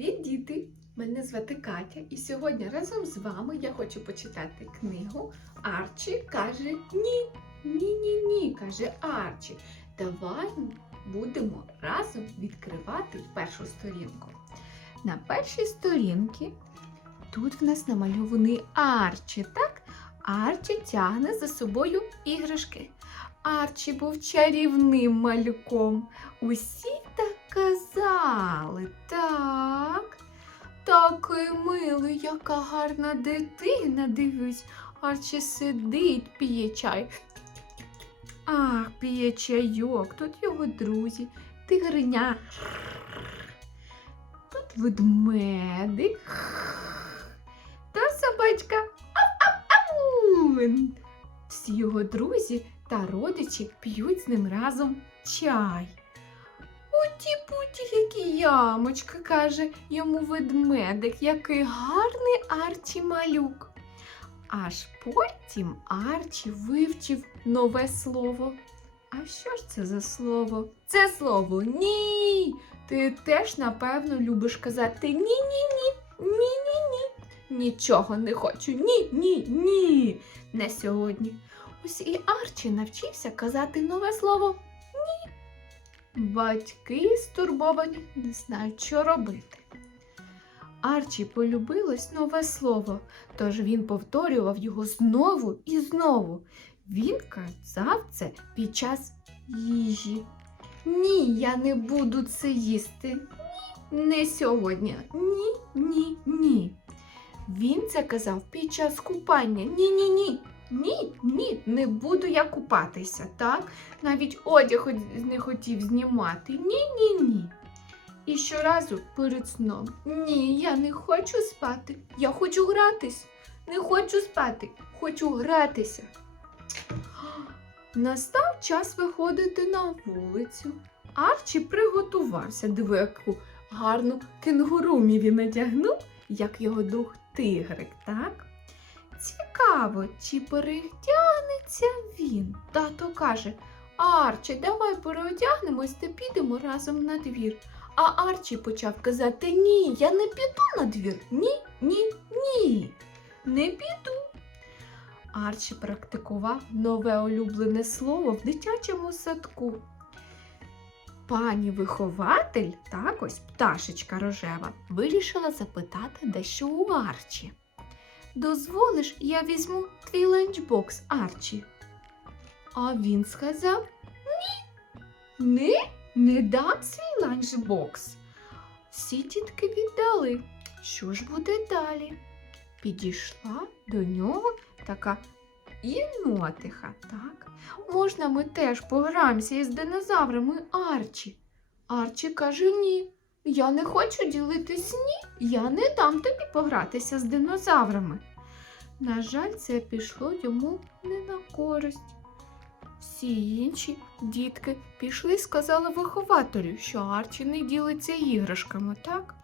Привіт, діти! Мене звати Катя, і сьогодні разом з вами я хочу почитати книгу Арчі каже ні. Ні, ні, ні, каже Арчі. Давай будемо разом відкривати першу сторінку. На першій сторінці тут в нас намальований Арчі, так? Арчі тягне за собою іграшки. Арчі був чарівним малюком. Усі так казали, так. Такий милий, яка гарна дитина, дивись. Арчі сидить, п'є чай. Ах, п'є чайок, тут його друзі, тигриня. Тут ведмедик. Та собачка. Всі його друзі та родичі п'ють з ним разом чай. Оті путі, які ямочки, каже йому ведмедик, який гарний Арчі малюк. Аж потім Арчі вивчив нове слово. А що ж це за слово? Це слово ні. Ти теж, напевно, любиш казати ні-ні-ні, ні-ні-ні. Нічого не хочу. Ні, ні, ні. Не сьогодні. Ось і Арчі навчився казати нове слово. Батьки стурбовані, не знають, що робити. Арчі полюбилось нове слово, тож він повторював його знову і знову. Він казав це під час їжі. Ні, я не буду це їсти. Ні, не сьогодні. Ні, ні, ні. Він це казав під час купання. Ні, ні, ні. Ні, ні, не буду я купатися, так? Навіть одяг не хотів знімати. Ні, ні, ні. І щоразу перед сном. Ні, я не хочу спати. Я хочу гратись. Не хочу спати, хочу гратися. Настав час виходити на вулицю. Арчі приготувався, диви, яку гарну кенгурумі він надягнув, як його дух тигрик, так? Цікаво, чи перевдягнеться він? Тато каже: Арчі, давай переодягнемось та підемо разом на двір. А Арчі почав казати: Ні, я не піду на двір. Ні, ні, ні. Не піду. Арчі практикував нове улюблене слово в дитячому садку. Пані вихователь, так ось пташечка рожева, вирішила запитати дещо у Арчі. Дозволиш, я візьму твій ланчбокс, Арчі. А він сказав ні. Не, не дам свій ланчбокс. Всі тітки віддали. Що ж буде далі? Підійшла до нього така інотиха, так? Можна ми теж пограємося із динозаврами Арчі. Арчі каже ні. Я не хочу ділитись ні, я не дам тобі погратися з динозаврами. На жаль, це пішло йому не на користь. Всі інші дітки пішли і сказали вихователю, що Арчі не ділиться іграшками, так?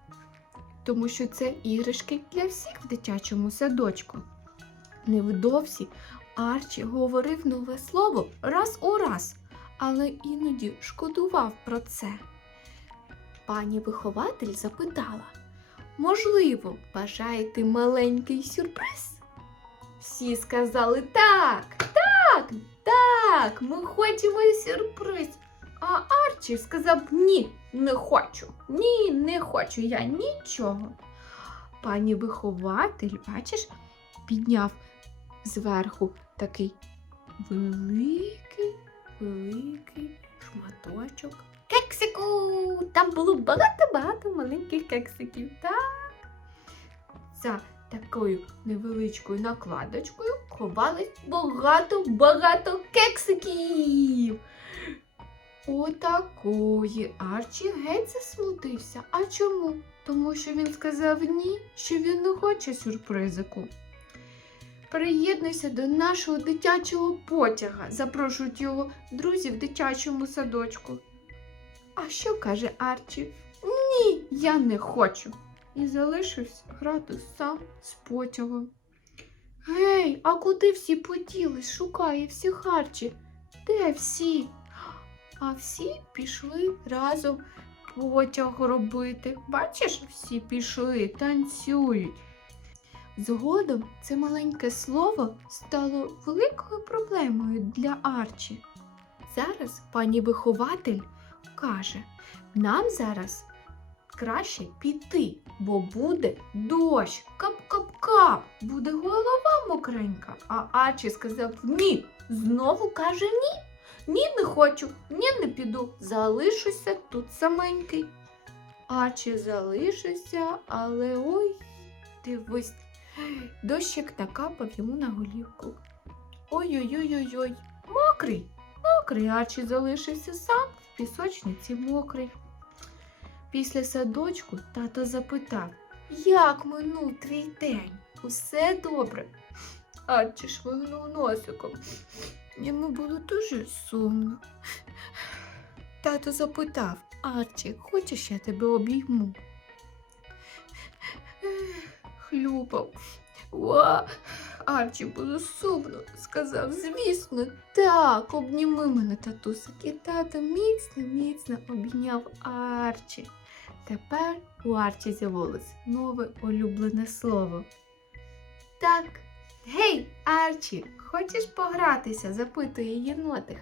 Тому що це іграшки для всіх в дитячому садочку. Невдовзі Арчі говорив нове слово раз у раз, але іноді шкодував про це. Пані вихователь запитала: можливо, бажаєте маленький сюрприз? Всі сказали так, так, так, ми хочемо сюрприз. А Арчі сказав ні, не хочу. Ні, не хочу я нічого. Пані вихователь, бачиш, підняв зверху такий великий, великий шматочок кексику. Там було багато-багато маленьких кексиків. За такою невеличкою накладочкою ховались багато-багато кексиків. Отакої Арчі геть засмутився. А чому? Тому що він сказав ні, що він не хоче сюрпризику. Приєднуйся до нашого дитячого потяга. Запрошують його друзі в дитячому садочку. А що каже Арчі? Ні, я не хочу. І залишився грати сам з потягом. Гей, а куди всі поділись? Шукає всіх Арчі. Де всі? А всі пішли разом потяг робити. Бачиш, всі пішли, танцюють. Згодом це маленьке слово стало великою проблемою для Арчі. Зараз пані вихователь каже, нам зараз краще піти, бо буде дощ, кап-кап-кап, буде голова мокренька. А Арчі сказав ні. Знову каже ні. Ні, не хочу, ні, не піду. Залишуся тут саменький. Арчі залишився, але ой, дивись, дощик накапав йому на голівку. Ой-ой-ой-ой-ой, мокрий, мокрий Арчі залишився сам пісочниці мокрий. Після садочку тато запитав, як минув твій день? Усе добре. Арчі швигнув носиком. Йому було дуже сумно. Тато запитав, Арчі, хочеш я тебе обійму? Хлюпав. Ва, Арчі було сумно, сказав, звісно, так, обніми мене, татусик. І тато міцно, міцно обійняв Арчі. Тепер у Арчі з'явилось нове улюблене слово. Так, гей, Арчі, хочеш погратися? запитує єнотих.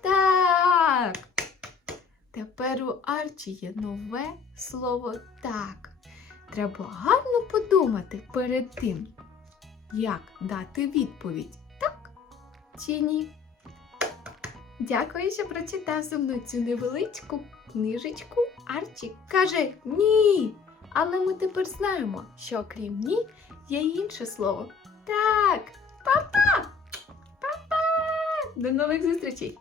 Так. Тепер у Арчі є нове слово так. Треба гарно подумати перед тим, як дати відповідь так чи ні. Дякую, що прочитав зі мною цю невеличку книжечку. Арчі каже ні. Але ми тепер знаємо, що окрім ні є інше слово. Так, па-па! Па-па! До нових зустрічей!